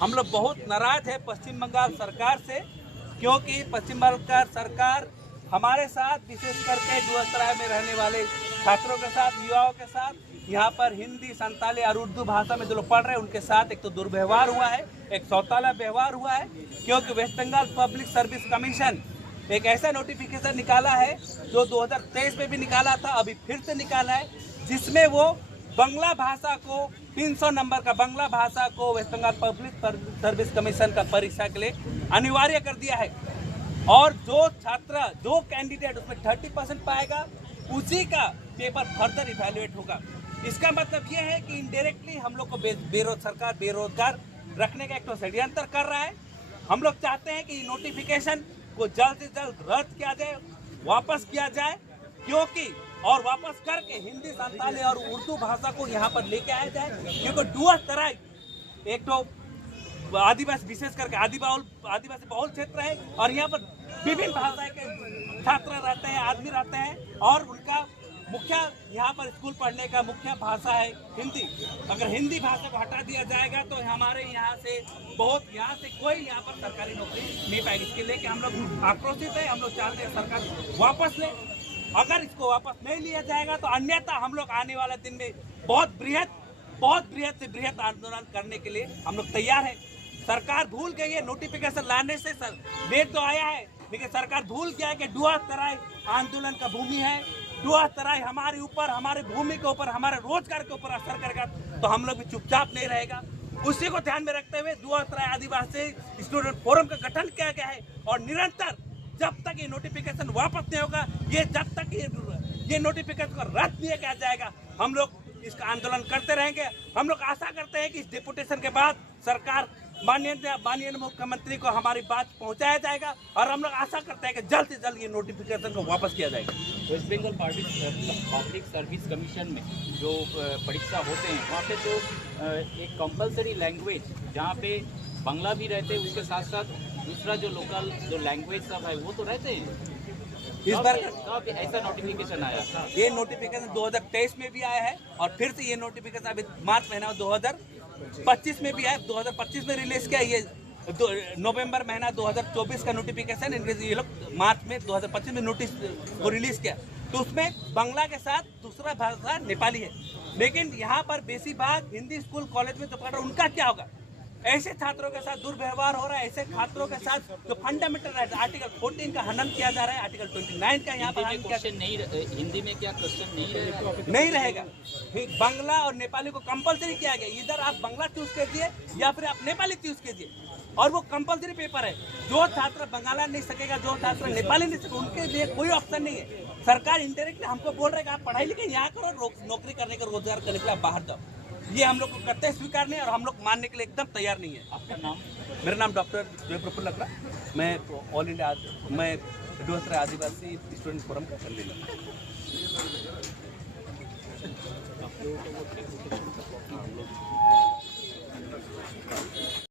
हम लोग बहुत नाराज है पश्चिम बंगाल सरकार से, क्योंकि पश्चिम बंगाल सरकार हमारे साथ विशेष करके डुअसराय में रहने वाले छात्रों के साथ, युवाओं के साथ, यहाँ पर हिंदी, संताली और उर्दू भाषा में जो लोग पढ़ रहे हैं उनके साथ एक तो दुर्व्यवहार हुआ है, एक सौताला व्यवहार हुआ है। क्योंकि West Bengal public service commission एक ऐसा नोटिफिकेशन निकाला है जो 2023 में भी निकाला था, अभी फिर से निकाला है, जिसमें वो बंगला भाषा को 300 नंबर का बंगला भाषा को West Bengal public service commission का परीक्षा के लिए अनिवार्य कर दिया है। और जो छात्र, जो कैंडिडेट उसमें 30% पाएगा, उसी का पेपर फर्दर इवैल्यूएट होगा। इसका मतलब ये है कि इनडायरेक्टली हम लोग को सरकार बेरोजगार रखने का एक तो षड्यंत्र कर रहा है। हम लोग चाहते हैं कि नोटिफिकेशन को जल्द से जल्द रद्द किया जाए, वापस किया जाए, क्योंकि और वापस करके हिंदी, संताली और उर्दू भाषा को यहाँ पर लेके आया जाए। क्योंकि डुअसराय एक तो आदिवासी, विशेष करके आदिवासी बहुल क्षेत्र है और यहाँ पर विभिन्न भाषा के छात्र रहते हैं, आदमी रहते हैं और उनका मुख्य यहाँ पर स्कूल पढ़ने का मुख्य भाषा है हिंदी। अगर हिंदी भाषा को हटा दिया जाएगा तो हमारे यहाँ से कोई यहाँ पर सरकारी नौकरी नहीं पाएगी। इसके लेके हम लोग आक्रोशित है। हम लोग चाहते हैं सरकार वापस ले। अगर इसको वापस नहीं लिया जाएगा तो अन्यथा हम लोग आने वाले दिन में बहुत बृहद से बृहद आंदोलन करने के लिए हम लोग तैयार है। सरकार भूल गई है, नोटिफिकेशन लाने से डेट तो आया है, लेकिन सरकार भूल गया है कि डुअसराय आंदोलन का भूमि है। डुअसराय हमारे ऊपर, हमारे भूमि के ऊपर, हमारे रोजगार के ऊपर असर करेगा तो हम लोग भी चुपचाप नहीं रहेगा। उसी को ध्यान में रखते हुए डुअसराय आदिवासी स्टूडेंट फोरम का गठन किया गया है और निरंतर जब तक ये नोटिफिकेशन वापस नहीं होगा, जब तक ये नोटिफिकेशन को रद्द नहीं किया जाएगा, हम लोग इसका आंदोलन करते रहेंगे। हम लोग आशा करते हैं कि इस डिपुटेशन के बाद सरकार माननीय मुख्यमंत्री को हमारी बात पहुंचाया जाएगा और हम लोग आशा करते हैं कि जल्द से जल्द ये नोटिफिकेशन को वापस किया जाएगा। West Bengal public service commission में जो परीक्षा होते हैं वहाँ पे तो एक कंपलसरी लैंग्वेज, जहाँ पे बांग्ला भी रहते हैं, उसके साथ साथ दूसरा जो लोकल जो लैंग्वेज सब है वो तो रहते हैं। इस बार ऐसा नोटिफिकेशन आया, ये नोटिफिकेशन 2023 में भी आया है और फिर से ये नोटिफिकेशन अभी मार्च महीना 2025 में भी आया। 2025 में रिलीज किया, ये नवंबर महीना 2024 का नोटिफिकेशन ये लोग मार्च में 2025 में नोटिस को रिलीज किया। तो उसमें बांग्ला के साथ दूसरा भाषा नेपाली है, लेकिन यहाँ पर बेसी भाग हिंदी स्कूल कॉलेज में तो पढ़ रहे, उनका क्या होगा? ऐसे छात्रों के साथ दुर्व्यवहार हो रहा है। ऐसे छात्रों के साथ जो फंडामेंटल राइट आर्टिकल 14 का हनन किया जा रहा है, आर्टिकल 29 का यहाँ पर हिंदी में क्या क्वेश्चन नहीं रहेगा। बांग्ला और नेपाली को कंपलसरी किया गया, इधर आप बांग्ला चूज कीजिए या फिर आप नेपाली चूज कीजिए, और वो कंपलसरी पेपर है। जो छात्र बांग्ला नहीं सकेगा, जो छात्र नेपाली नहीं सकेगा, उनके लिए कोई ऑप्शन नहीं है। सरकार इनडायरेक्टली हमको बोल रहे हैं कि आप पढ़ाई लिखाई यहाँ करो, नौकरी करने का, रोजगार करने के लिए आप बाहर जाओ। ये हम लोग को करते स्वीकार नहीं और हम लोग मानने के लिए एकदम तैयार नहीं है। आपका नाम? मेरा नाम डॉक्टर जयप्रफुल्ल लकड़ा, मैं ऑल इंडिया, मैं डुअसराय आदिवासी स्टूडेंट फोरम का कन्वीनर।